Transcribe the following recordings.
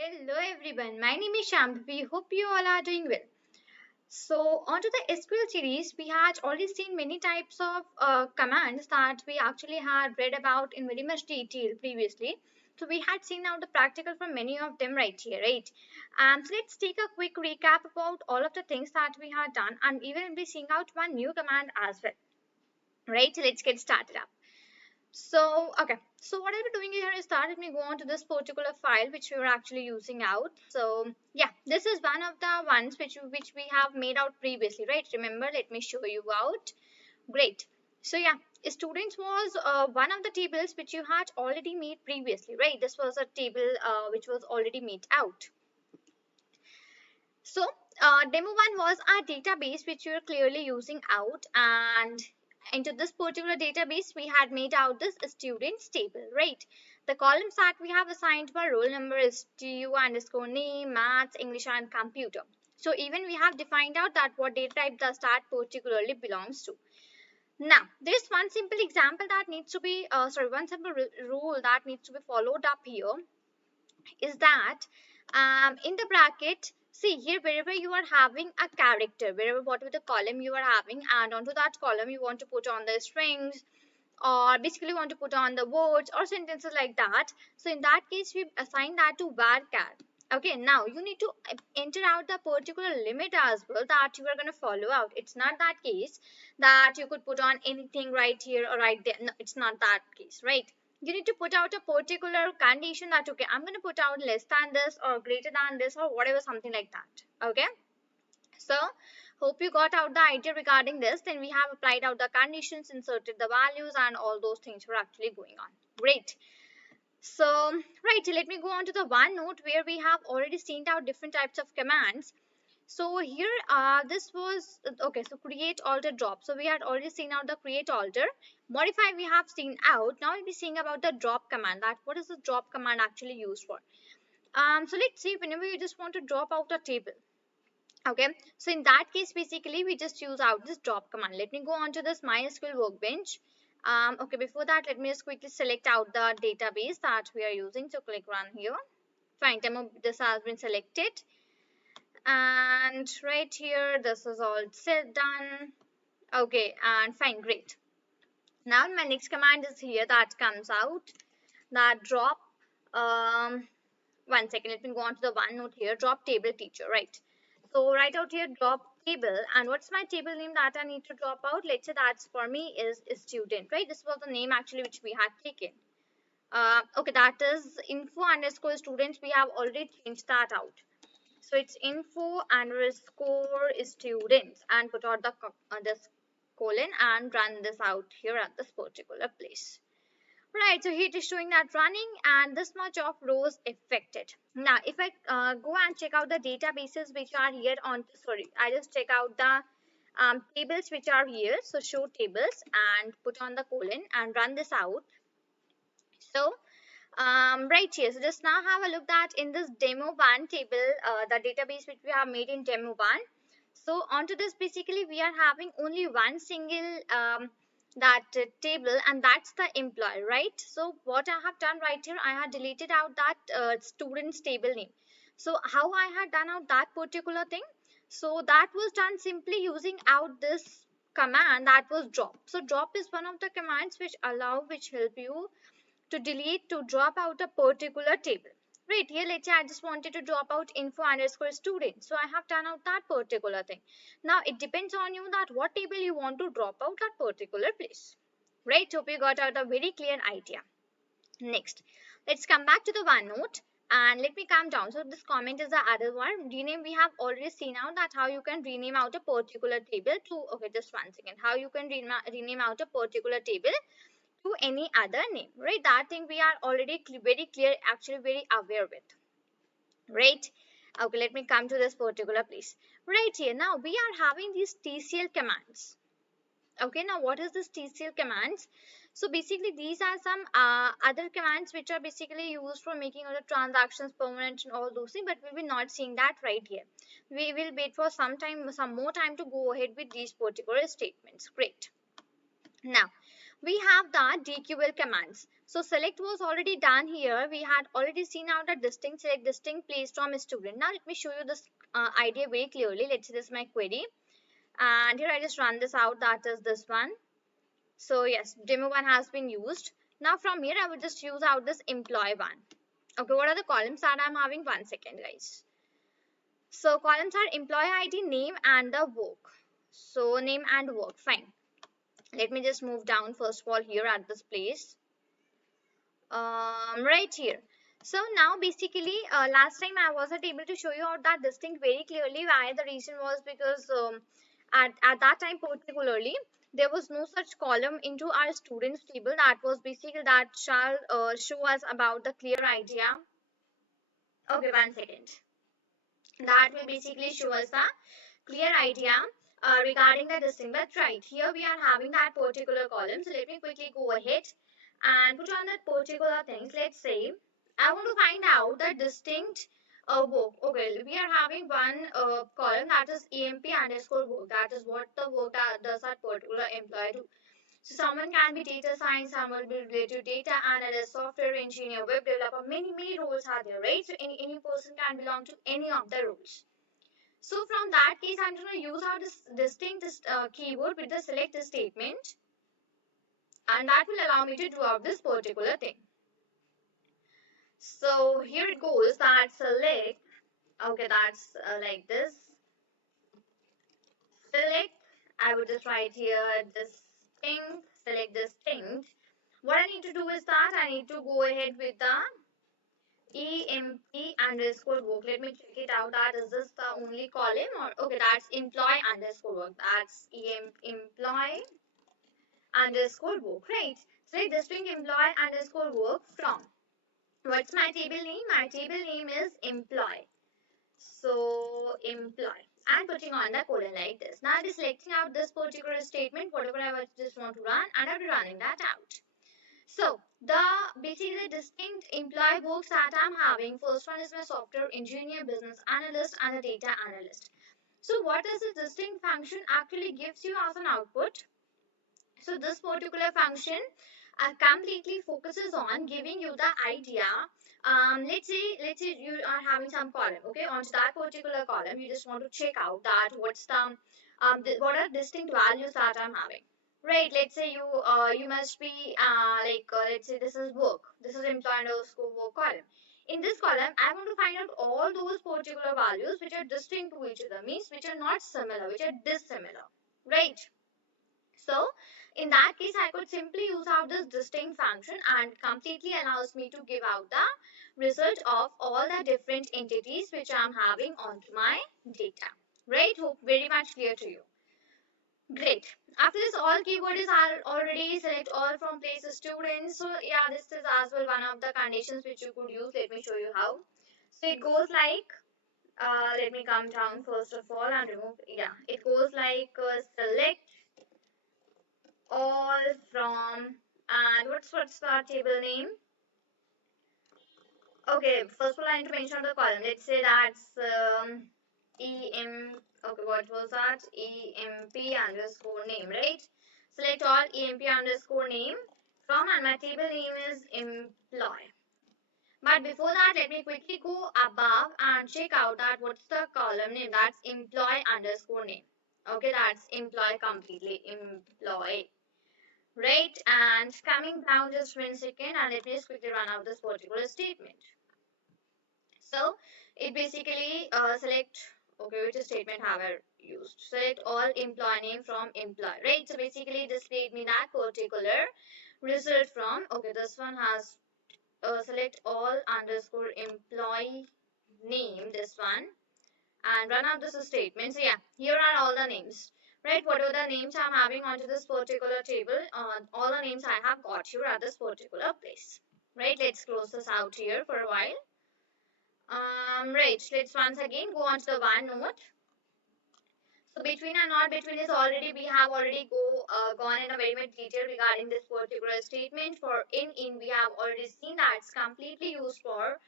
Hello everyone, my name is Shambhavi. Hope you all are doing well. So, onto the SQL series, we had already seen many types of commands that we actually had read about in very much detail previously. So, we had seen now the practical from many of them right here, right? So, let's take a quick recap about all of the things that we had done and even be seeing out one new command as well, right? So, let's get started up. So what I'll be doing here is that let me go on to this particular file which we were actually using out. So yeah, this is one of the ones which we have made out previously, right? Remember, let me show you out. Great. So yeah, students was one of the tables which you had already made previously, right? This was a table which was already made out. So demo one was our database which we were clearly using out, and into this particular database we had made out this students table, right? The columns that we have assigned were roll number, is stu underscore name, maths, English and computer. So even we have defined out that what data type does that particularly belongs to. Now there's one simple example that needs to be one simple rule that needs to be followed up here, is that in the bracket, see here, wherever you are having a character, wherever whatever the column you are having, and onto that column you want to put on the strings, or basically want to put on the words or sentences like that. So in that case we assign that to varchar. Okay, now you need to enter out the particular limit as well that you are going to follow out. It's not that case that you could put on anything right here or right there. No, it's not that case, right? You need to put out a particular condition that okay, I'm going to put out less than this or greater than this or whatever, something like that. Okay, so hope you got out the idea regarding this. Then we have applied out the conditions, inserted the values, and all those things were actually going on. Great. So right, let me go on to the one note where we have already seen out different types of commands. So here this was okay, so create, alter, drop. So we had already seen out the create, alter. Modify we have seen out. Now we'll be seeing about the drop command, that what is the drop command actually used for. So let's see, whenever you just want to drop out a table. Okay, so in that case basically we just use out this drop command. Let me go on to this MySQL workbench. Okay, before that let me just quickly select out the database that we are using. So click run here. Fine, demo this has been selected, and right here this is all set done. Okay, and fine, great. Now my next command is here that comes out, that drop one second, let me go on to the one note here, drop table teacher, right? So write out here drop table, and what's my table name that I need to drop out? Let's say that's for me is student, right? This was the name actually which we had taken. Okay, that is info underscore students. We have already changed that out. So it's info underscore students, and put out the this colon and run this out here at this particular place. Right, so here it is showing that running and this much of rows affected. Now, if I go and check out the databases which are here on, sorry, I just check out the tables which are here. So show tables and put on the colon and run this out. So right here, so just now have a look that in this demo one table, the database which we have made in demo one. So onto this basically we are having only one single that table, and that's the employee, right? So what I have done right here, I had deleted out that students table name. So how I had done out that particular thing? So that was done simply using out this command that was drop. So drop is one of the commands which help you to delete, to drop out a particular table. Right here, let's say I just wanted to drop out info underscore student. So I have done out that particular thing. Now it depends on you that what table you want to drop out that particular place. Right, hope you got out a very clear idea. Next, let's come back to the OneNote and let me come down. So this comment is the other one. Rename, we have already seen out that how you can rename out a particular table to, okay, just one second, how you can rename out a particular table to any other name, right? That thing we are already very clear, actually very aware with, right? Okay, let me come to this particular place. Right here, now we are having these TCL commands. Okay, now what is this TCL commands? So basically these are some other commands which are basically used for making other transactions permanent and all those things, but we will not seeing that right here. We will wait for some more time to go ahead with these particular statements. Great. Now we have the DQL commands. So select was already done here. We had already seen out the distinct select distinct place from a student. Now let me show you this idea very clearly. Let's say this is my query, and here I just run this out. That is this one. So yes, demo one has been used. Now from here I would just use out this employee one. Okay, what are the columns that I'm having? 1 second, guys. So columns are employee ID, name, and the work. So name and work. Fine. Let me just move down first of all here at this place. Right here. So now basically last time I wasn't able to show you out that distinct very clearly. Why? The reason was because at that time particularly there was no such column into our students table that was basically that shall show us about the clear idea. Okay, 1 second. That will basically show us the clear idea regarding the distinct. But right here we are having that particular column. So let me quickly go ahead and put on that particular things. Let's say I want to find out the distinct work. Okay, we are having one column that is EMP underscore work. That is what the work that does that particular employee do. So someone can be data science, someone will be related to data analyst, software engineer, web developer. Many roles are there, right? So any person can belong to any of the roles. So from that case, I'm going to use our distinct keyword with the select statement, and that will allow me to do out this particular thing. So here it goes that select, okay, that's like this. Select, I would just write here distinct, select distinct. What I need to do is that I need to go ahead with the EMP underscore work. Let me check it out. That is this the only column or okay, that's employee underscore work. That's employee underscore work, right? So distinct employee underscore work from. What's my table name? My table name is employee. So employee. I'm putting on the colon like this. Now I'll be selecting out this particular statement, whatever I just want to run, and I'll be running that out. So the basically the distinct employee works that I'm having. First one is my software engineer, business analyst, and a data analyst. So what does this distinct function actually gives you as an output? So this particular function completely focuses on giving you the idea. Let's say you are having some column, okay, onto that particular column you just want to check out that what's what are distinct values that I'm having, right? Let's say you must be let's say this is work, this is employee underscore work column. In this column I want to find out all those particular values which are distinct to each other, means which are not similar, which are dissimilar, right? So in that case, I could simply use out this distinct function and completely allows me to give out the result of all the different entities which I'm having onto my data. Right? Hope very much clear to you. Great. After this, all keywords are already select all from places students. So yeah, this is as well one of the conditions which you could use. Let me show you how. So it goes like, let me come down first of all and remove. Yeah, it goes like select all from, and what's the table name? Okay, first of all I need to mention the column. Let's say that's em, okay, what was that? Emp underscore name, right? Select all emp underscore name from, and my table name is employee. But before that, let me quickly go above and check out that what's the column name. That's employee underscore name. Okay, that's employee completely, employee. Right, and coming down just 1 second, and let me just quickly run out this particular statement. So it basically select, okay, which statement have I used? Select all employee name from employee, right? So basically displayed me that particular result from, okay, this one has select all underscore employee name, this one, and run out this statement. So yeah, here are all the names, right? Whatever the names I'm having onto this particular table, all the names I have got here at this particular place, right? Let's close this out here for a while. Right, let's once again go on to the one note. So between and not between is already, we have already gone in a very much detail regarding this particular statement. For in we have already seen that it's completely used for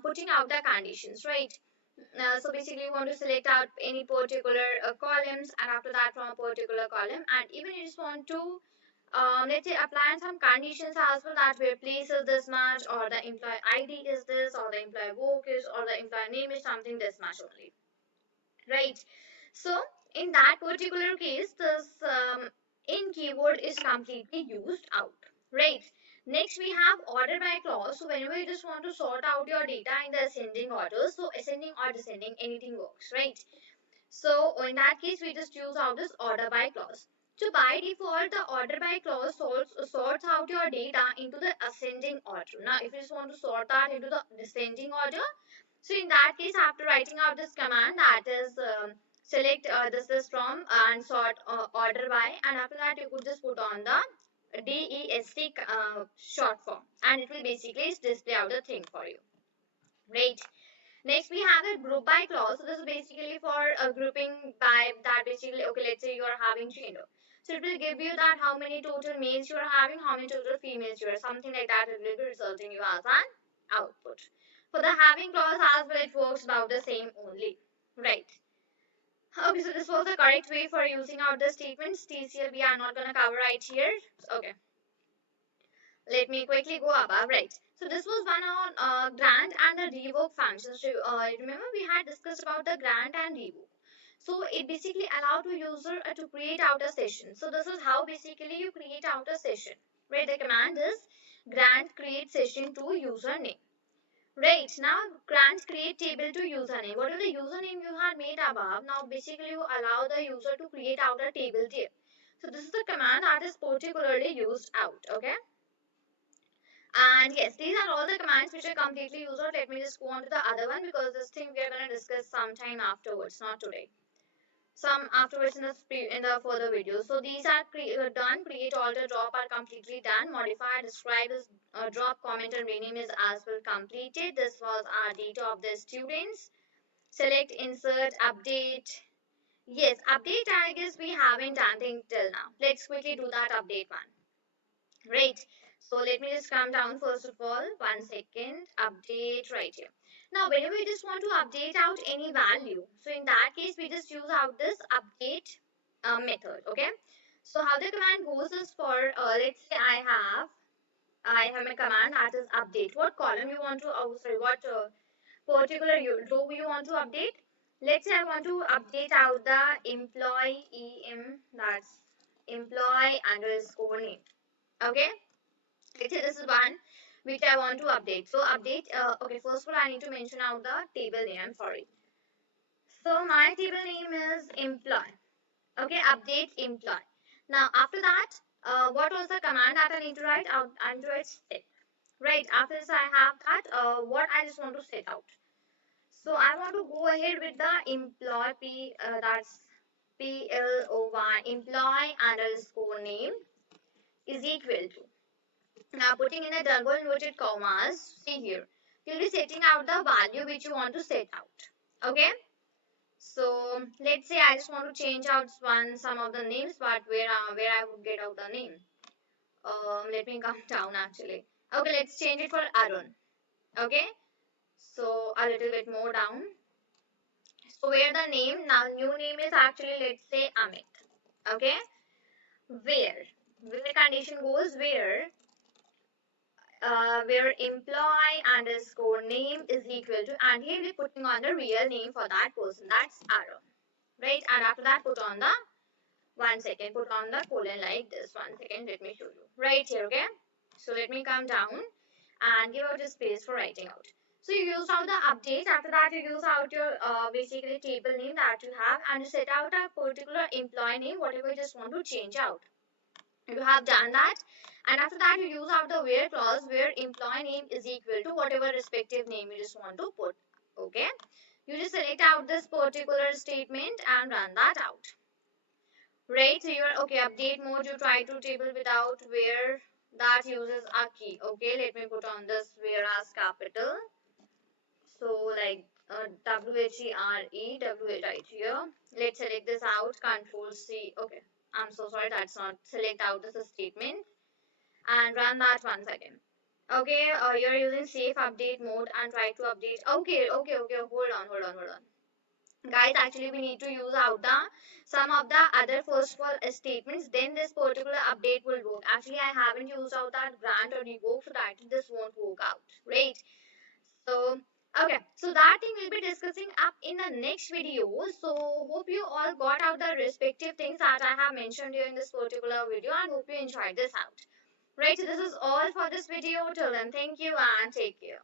putting out the conditions, right? So basically you want to select out any particular columns, and after that from a particular column, and even you just want to Let's say applying some conditions as well, that where place is this much, or the employee ID is this, or the employee work is, or the employee name is something this much only, right? So in that particular case, this in keyword is completely used out, right? Next we have order by clause. So whenever you just want to sort out your data in the ascending order, so ascending or descending, anything works, right? So in that case, we just use out this order by clause. So by default, the order by clause sorts out your data into the ascending order. Now, if you just want to sort that into the descending order, so in that case, after writing out this command, that is select this is from and sort order by, and after that you could just put on the DEST short form, and it will basically display out the thing for you, right? Next, we have a group by clause. So this is basically for grouping by that. Basically, okay, let's say you are having gender. So it will give you that how many total males you are having, how many total females you are, something like that. It will be resulting you as an output. For the having clause as well, it works about the same only, right? Okay, so this was the correct way for using out the statements. TCL we are not gonna cover right here. Okay. Let me quickly go above, right? So this was one on grant and the revoke functions. So, remember we had discussed about the grant and revoke. So it basically allowed the user to create out a session. So this is how basically you create out a session. Right? The command is grant create session to username. Right, now grant create table to username. Whatever the username you had made above, now basically you allow the user to create out a table there. So this is the command that is particularly used out. Okay. And yes, these are all the commands which are completely useless. Let me just go on to the other one, because this thing we are going to discuss sometime afterwards, not today. Some afterwards in the further videos. So these are done. Create, alter, drop are completely done. Modify, describe is drop, comment, and rename is as well completed. This was our data of the students. Select, insert, update. Yes, update I guess we haven't done anything till now. Let's quickly do that update one. Right. So let me just come down first of all. 1 second. Update right here. Now, whenever we just want to update out any value, so in that case, we just use out this update method. Okay. So how the command goes is for let's say I have my command that is update. What column you want to? Oh, sorry. What particular row you want to update? Let's say I want to update out the employee em, that's employee underscore name. Okay. Let's say this is one which I want to update. So update, okay, first of all, I need to mention out the table name. I'm sorry. So my table name is employee. Okay, update employee. Now after that, what was the command that I need to write out? I need to write set. Right, after this I have that, what I just want to set out. So I want to go ahead with the employee, that's PLOY, employee underscore name is equal to. Now putting in the double inverted commas, see here, you'll be setting out the value which you want to set out. Okay. So let's say I just want to change out some of the names, but where I would get out the name. Let me come down actually. Okay, let's change it for Arun. Okay. So a little bit more down. So where the name now new name is actually, let's say Amit. Okay. Where condition goes where employee underscore name is equal to, and here we're putting on the real name for that person, that's Aaron, right? And after that put on the 1 second, put on the colon like this. 1 second, let me show you right here. Okay, so let me come down and give out a space for writing out. So you use out the update. After that you use out your basically table name that you have, and you set out a particular employee name, whatever you just want to change out. You have done that, and after that you use out the where clause, where employee name is equal to whatever respective name you just want to put. Okay, you just select out this particular statement and run that out, right? So you're okay. Update mode, you try to table without where, that uses a key. Okay, let me put on this where as capital, so like WHERE here. Let's select this out, control C. Okay, I'm so sorry, that's not, select out this statement and run that once again. Okay, you're using safe update mode and try to update. Okay, hold on. Guys, actually we need to use out the some of the other first of all statements, then this particular update will work. Actually I haven't used out that grant or revoke, so that this won't work out, right? So okay, so that thing we'll be discussing up in the next video. So hope you all got out the respective things that I have mentioned here in this particular video, and hope you enjoyed this out, right? So this is all for this video. Till then, thank you and take care.